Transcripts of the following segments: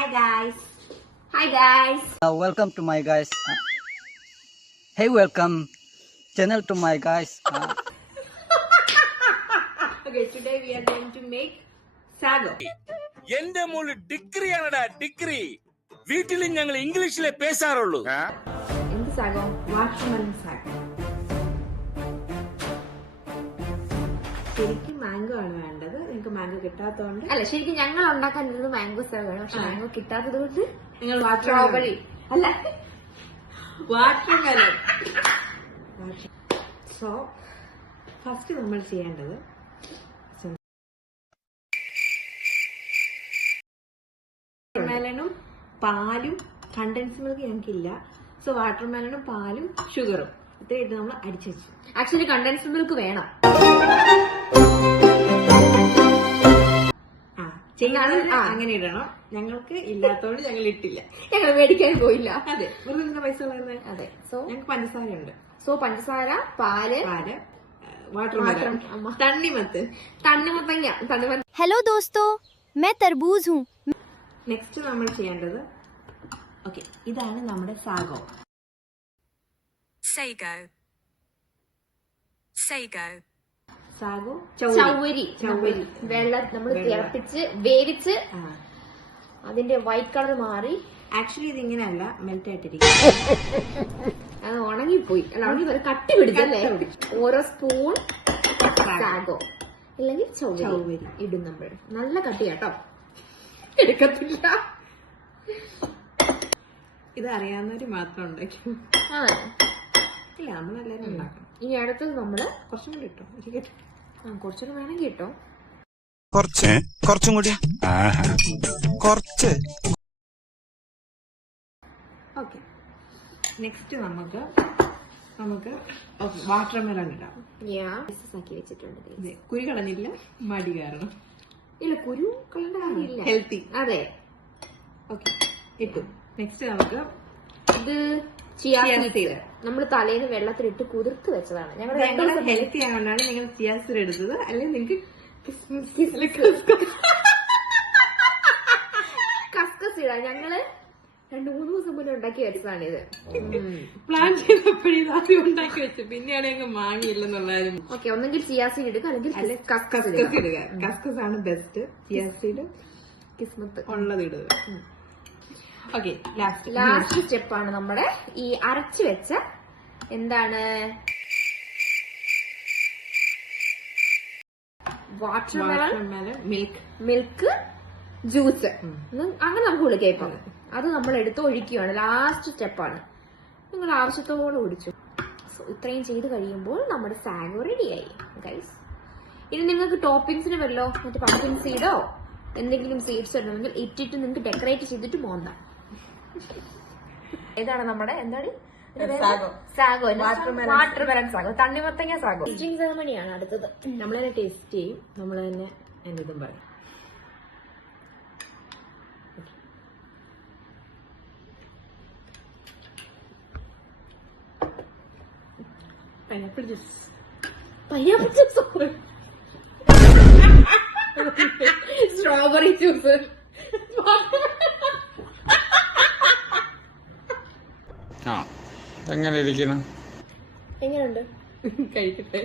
Hi guys. Hi guys. Welcome to my guys. Hey, welcome channel to my guys. Okay, today we are going to make sago. എന്റെ മോള് ഡിഗ്രിയാണടാ degree വീട്ടിൽ ഞങ്ങൾ ഇംഗ്ലീഷിലെ പേശാറുള്ളൂ. എന്ത് sago? Watermelon sago. ശരിക്കും mango ആണ് വേണ്ടത്. നിങ്ങൾക്ക് മാംഗോ കിട്ടാത്തതുകൊണ്ട് അല്ല, ശരിക്കും ഞങ്ങൾ ഉണ്ടാക്കാൻ ഇരുന്നത് മാംഗോ സാഗോയാണ്. പക്ഷെ മാംഗോ കിട്ടാത്തത് കൊണ്ട് നിങ്ങൾ സ്ട്രോബെറി അല്ല വാട്ടർമെലൺ. സോ ഫസ്റ്റ് നമ്മൾ ചെയ്യേണ്ടത് വാട്ടർമെലണും പാലും കണ്ടൻസ് മിൽക്ക് ഞങ്ങൾക്കില്ല. സോ വാട്ടർമെലണും പാലും ഷുഗറും ഇത്രയായിട്ട് നമ്മൾ അടിച്ചു വെച്ചു. ആക്ച്വലി കണ്ടൻസ്ഡ് മിൽക്ക് വേണം. അങ്ങനെ ഇടണം. ഞങ്ങൾക്ക് ഇല്ലാത്തതുകൊണ്ട് ഞങ്ങൾ ഇട്ടില്ല. ഞങ്ങൾ മേടിക്കാൻ പോയില്ല. അതെ, വെറുതെ പൈസ അതെ. സോ ഞങ്ങൾക്ക് പഞ്ചസാര ഉണ്ട്. സോ പഞ്ചസാര, പാല്, വാട്ടർമെലൺ, തണ്ണിമത്ത്. हेलो दोस्तों, मैं तरबूज हूँ. നെക്സ്റ്റ് നമ്മൾ ചെയ്യേണ്ടത് ഓക്കെ, ഇതാണ് നമ്മുടെ സാഗോ. Sago. സാഗോ ചൗവരി. വെള്ളം നമ്മൾ തിളപ്പിച്ച് വേവിച്ച് അതിന്റെ വൈറ്റ് കളർ മാറി. ആക്ച്വലി ഇത് ഇങ്ങനെയല്ല, മെൽറ്റ് ആയിട്ടിരിക്കും. അത് ഉണങ്ങിപ്പോയി. അല്ല, ഉണങ്ങി കട്ടി പിടിച്ചല്ലേ. ഓരോ സ്പൂൺ സാഗോ അല്ലെങ്കിൽ ചൗവരി ഇടും നമ്മൾ. നല്ല കട്ടിയാട്ടോ, എടുക്കത്തില്ല. ഇത് അറിയാവുന്നവര് മാത്രം ഉണ്ടാക്കും. ഇല്ല, നമ്മളെല്ലാരും ഉണ്ടാക്കണം. ഇനി അടുത്തത് നമ്മള് കുറച്ചും കൂടി ഇട്ടോ, കുറച്ചുകൂടെ വേണമെങ്കിൽ കേട്ടോ. കുറച്ചും കൂടി കുറച്ച്. ഓക്കെ, നെക്സ്റ്റ് നമുക്ക് വാട്ടർമെലൺ ഇടാം. ആക്കി വെച്ചിട്ടുണ്ട്. ഇത് കുരു കളഞ്ഞില്ല, മടി കാരണം. ഇല്ല, കുരു കളണ്ട കാര്യമില്ല. ഹെൽത്തി. അതെ. ഓക്കെ, ഇട്ടു. നെക്സ്റ്റ് നമുക്ക് ഇത് ചിയാ സീഡ്. നമ്മൾ തലേന്ന് വെള്ളത്തിലിട്ട് കുതിർത്ത് വെച്ചതാണ്. ഞങ്ങൾ ഹെൽത്തി ആയതുകൊണ്ടാണ് നിങ്ങൾ ചിയാ സീഡ് എടുത്തത്. അല്ലെങ്കിൽ നിങ്ങൾക്ക് കസ്കസ് ഇടാം. ഞങ്ങള് 2-3 ദിവസം മുന്നേ ഉണ്ടാക്കി വെച്ചതാണ് ഇത്. പ്ലാൻ ചെയ്തപ്പോഴേ ആദ്യം ഉണ്ടാക്കി വെച്ചു, പിന്നെയാണ് ഞങ്ങൾ മാങ്ങിയില്ലെന്നുള്ളതായിരുന്നു. ഓക്കെ, ഒന്നെങ്കിൽ ചിയാ സീഡ് എടുക്കുക അല്ലെങ്കിൽ കസ്കസ് ഇടുക. കസ്കസ് ആണ് ബെസ്റ്റ്. ചിയാ സീഡ് കിസ്മത്ത് ഉള്ളത് ഇടുക. ഓക്കെ, ലാസ്റ്റ് സ്റ്റെപ്പാണ് നമ്മുടെ ഈ അരച്ചു വെച്ച എന്താണ് വാട്ടർമെലൺ മിൽക്ക് ജ്യൂസ് അങ്ങനെ നമുക്ക് വിളിക്കാം. ഇപ്പം അത് നമ്മൾ എടുത്ത് ഒഴിക്കുകയാണ്. ലാസ്റ്റ് സ്റ്റെപ്പാണ്. നിങ്ങൾ ആവശ്യത്തോടെ ഒഴിച്ചു. ഇത്രയും ചെയ്ത് കഴിയുമ്പോൾ നമ്മുടെ സാഗോ റെഡിയായി ഗൈസ്. ഇനി നിങ്ങൾക്ക് ടോപ്പിംഗ്സിന് വല്ലോ മറ്റേ പംകിൻ സീഡോ എന്തെങ്കിലും സീഡ്സ് ഉണ്ടെങ്കിൽ ഇട്ടിട്ട് നിങ്ങൾക്ക് ഡെക്കറേറ്റ് ചെയ്തിട്ട് പോകാം. ഇതാണ് നമ്മുടെ എന്താണ് സാഗോ, വാട്ടർമെലൺ സാഗോ, തണ്ണിമത്തങ്ങ സാഗോ. ടേസ്റ്റിംഗ് സെറമണിയാണ് അടുത്തത്. നമ്മൾ തന്നെ ടേസ്റ്റ് ചെയ്യും. നമ്മൾ തന്നെ എന്തും പറയും. Pineapple juice. Strawberry juice. എങ്ങനെ ഇരിക്കണം? എങ്ങനെയുണ്ട്? കഴിക്കട്ടെ.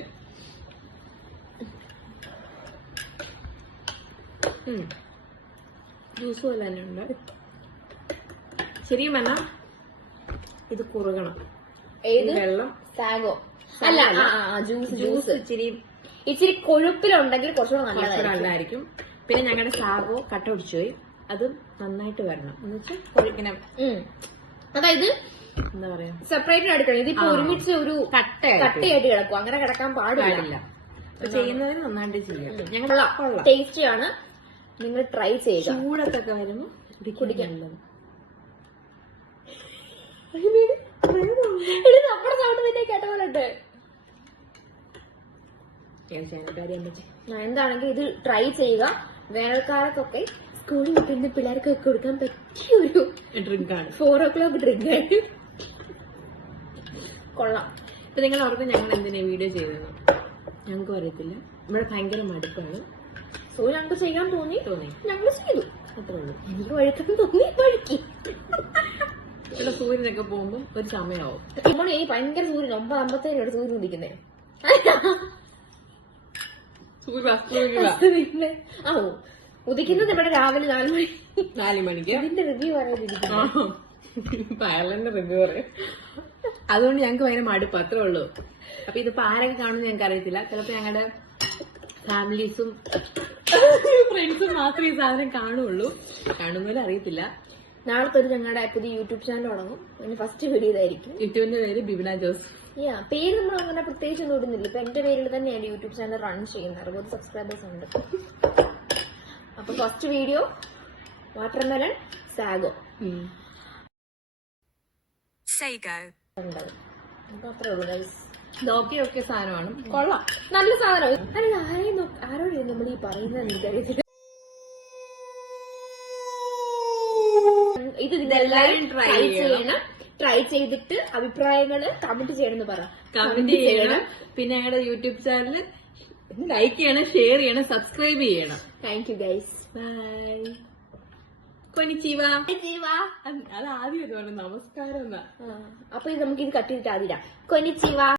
ജ്യൂസ് പോലെ തന്നെ ഉണ്ട്. ശരിയും വേണം, ഇത് കുറുകണം. ഏത് വെള്ളം സാഗോ അല്ല, ജ്യൂസ് ഇച്ചിരി കൊഴുപ്പിലുണ്ടെങ്കിൽ കുറച്ചുകൂടെ നല്ലതായിരിക്കും. പിന്നെ ഞങ്ങളുടെ സാഗോ കട്ട പിടിച്ചുപോയി, അത് നന്നായിട്ട് വരണം. എന്നുവെച്ചാൽ കൊഴുപ്പിനെ, അതായത് എന്താ പറയാ, സെപ്പറേറ്റ് എടുക്കണം. ഇതിപ്പോ ഒരുമിച്ച് ഒരു കട്ടയായിട്ട് കിടക്കും. അങ്ങനെ കിടക്കാൻ പാടില്ല. ചെയ്യുന്നതിന് നന്നായിട്ട് ചെയ്യാം. ഞങ്ങൾ ടേസ്റ്റിയാണ്. നിങ്ങൾ ട്രൈ ചെയ്യുക. ചൂടത്തൊക്കെ വരുമ്പോ കുടിക്കാൻ. നമ്മുടെ സൗണ്ട് തന്നെ കേട്ട പോലെ ഉണ്ട്. എന്താണെങ്കിൽ ഇത് ട്രൈ ചെയ്യുക. വേനൽക്കാലത്തൊക്കെ സ്കൂളിൽ നിൽക്കുന്ന പിള്ളേർക്കൊക്കെ കൊടുക്കാൻ പറ്റിയ ഒരു ഡ്രിങ്കാണ്. 4 o'clock ഡ്രിങ്ക് ആണ്. കൊള്ളാം. ഇപ്പൊ നിങ്ങൾ ഓർക്കും ഞങ്ങൾ എന്തിനാ വീഡിയോ ചെയ്തത്? ഞങ്ങൾക്കും അറിയത്തില്ല. ഇവിടെ ഭയങ്കര മടുപ്പാണ്. സോ ഞങ്ങൾക്ക് ചെയ്യാൻ തോന്നി, ഞങ്ങൾ ചെയ്തു. അത്രേ ഉള്ളൂ. എനിക്ക് വഴുക്കെന്ന് തോന്നി വഴുക്കി. ഇവിടെ സൂര്യനൊക്കെ പോകുമ്പോൾ ഒരു സമയമാവും. നമ്മൾ ഈ ഭയങ്കര സൂര്യൻ 9:57 സൂര്യൻ ഉദിക്കുന്നേ. സൂര്യൻ അസ്തമിക്കുക ആ ഉദിക്കുന്നത് ഇവിടെ രാവിലെ 4 മണി. 4 മണിക്ക്. ഇതിന്റെ റിവ്യൂ പറയാതിരിക്കുന്നു. അയർലൻഡ് റിവ്യൂ പറയും. അതുകൊണ്ട് ഞങ്ങൾക്ക് ഭയങ്കര മടുപ്പ്, അത്രേ ഉള്ളൂ. അപ്പൊ ഇതിപ്പോ ആരൊക്കെ കാണുമെന്ന് ഞങ്ങൾക്ക് അറിയത്തില്ല. ചിലപ്പോ ഞങ്ങളുടെ ഫാമിലീസും ഫ്രണ്ട്സും മാത്രമേ ഈ സാധനം കാണുള്ളൂ. കാണുന്നതിൽ അറിയത്തില്ല. നാളത്തെ ഒരു ഞങ്ങളുടെ പുതിയ യൂട്യൂബ് ചാനൽ തുടങ്ങും. അതിന് ഫസ്റ്റ് വീഡിയോ ഇതായിരിക്കും. യൂട്യൂബിന്റെ പേര് ബിബിന ജോസ്. പേര് നമ്മൾ അങ്ങനെ പ്രത്യേകിച്ച് ഒന്നും ഇടുന്നില്ല. ഇപ്പൊ എന്റെ പേരിൽ തന്നെയാണ് യൂട്യൂബ് ചാനൽ റൺ ചെയ്യുന്നത്. 60 സബ്സ്ക്രൈബേഴ്സ് ഉണ്ട്. അപ്പൊ ഫസ്റ്റ് വീഡിയോ വാട്ടർമെലൺ സാഗോ ഉണ്ടാവും. അപ്പൊ അത്രേ ഉള്ളൂ ഗൈസ്. നോക്കിയൊക്കെ സാധനമാണ്, കൊള്ളാം, നല്ല സാധനം. അല്ല ആരോട് നമ്മൾ ഈ പറയുന്നത് എനിക്കറിയത്തില്ല. ഇത് എല്ലാവരും ട്രൈ ചെയ്യണം. ട്രൈ ചെയ്തിട്ട് അഭിപ്രായങ്ങള് കമന്റ് ചെയ്യണമെന്ന് പറ. കമന്റ് ചെയ്യണം. പിന്നെ ഞങ്ങളുടെ യൂട്യൂബ് ചാനൽ ലൈക്ക് ചെയ്യണം, ഷെയർ ചെയ്യണം, സബ്സ്ക്രൈബ് ചെയ്യണം. Thank you guys. ബൈ. കൊനിച്ചിവ. അത് ആദ്യം നമസ്കാരം എന്നാ. അപ്പൊ ഇത് നമുക്ക് ഇത് കട്ട് ചെയ്തിട്ട് ആദ്യം കൊനിച്ചിവ.